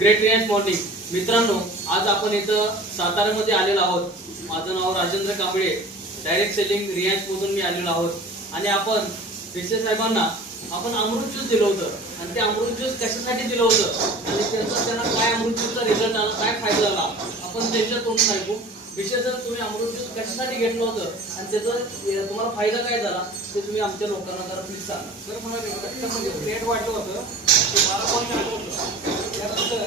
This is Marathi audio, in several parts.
Great Riyansh morning. मित्रांनो, आज आपण इथं साताऱ्यामध्ये आलेलो आहोत. माझं नाव राजेंद्र कांबळे, डायरेक्ट सेलिंग रियांश मधून मी आलेलो आहोत. आणि आपण भिसे साहेबांना आपण अमृत ज्यूस दिलं होतं आणि ते अमृत ज्यूस कशासाठी दिलं होतं आणि त्यांना काय अमृत ज्यूसचा रिझल्ट आला, काय फायदा झाला, आपण त्यांच्या तोंडून ऐकू. विशेष तुम्ही अमृत ज्यूस कशासाठी घेतलं होतं आणि त्याचा तुम्हाला फायदा काय झाला ते तुम्ही आमच्या लोकांना जरा प्लीज सांगा. सर, मला रक्तामध्ये रेट वाढलं होतं, ते 12 पॉईंट आलं होतं. त्यानंतर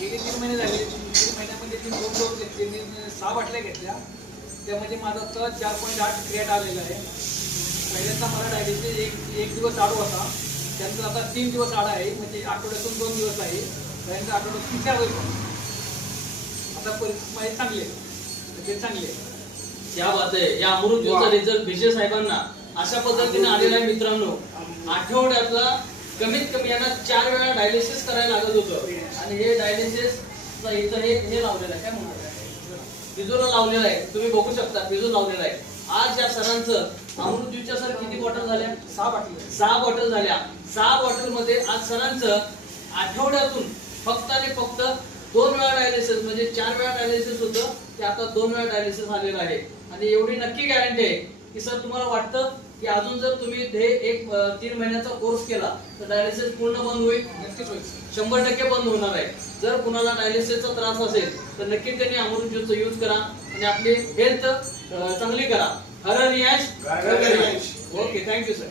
गेले 3 महिने झाले. 3 महिन्यामध्ये 3 डोस घेतले, मी 6 बाटल्या घेतल्या. त्यामध्ये माझा तर 4.8 क्रिएट आलेला आहे. पहिल्यांदा मला डायलिसिस एक दिवस आडू होता, त्यानंतर आता 3 दिवस आडा आहे, म्हणजे आठवड्यातून 2 दिवस आहे. त्यानंतर आठवड्यातून 4 दिवस. आता परिस्थिती माझी चांगली आहे, ते चांगली आहे. क्या बात आहे. या अमृत ज्यूसचा रिझल्ट भिसे साहेबांना अशा पद्धतीने आलेला आहे. मित्रांनो, आठवड्यातला कमीत कमी यांना 4 वेळा डायलिसिस करायला लागत होतं आणि हे डायलिसिस इथं हे लावलेलं आहे, काय म्हणतात, बिजूला लावलेलं आहे. तुम्ही बघू शकता, बिजू लावलेला आहे. आज या सरांचं अमृत ज्यूसच्या सर किती बॉटल झाल्या? 6 बाटल्या. 6 बॉटल झाल्या. 6 बॉटल मध्ये आज सरांचं आठवड्यातून फक्त आणि फक्त 2 वेळा डायलिसिस, म्हणजे 4 वेळा डायलिसिस होतं, ते आता 2 वेळा डायलिसिस आलेलं आहे. आणि एवढी नक्की गॅरंटी आहे की सर, तुम्हाला वाटतं की अजून जर तुम्ही हे 3 महिन्याचा कोर्स केला तर डायलिसिस पूर्ण बंद होईल? नक्कीच होईल. 100% बंद होणार आहे. जर कुणाला डायलिसिसचा त्रास असेल तर नक्की त्यांनी अमृत ज्यूसचा यूज करा आणि आपली हेल्थ चांगली करा. हर रियांश. Okay, thank you sir.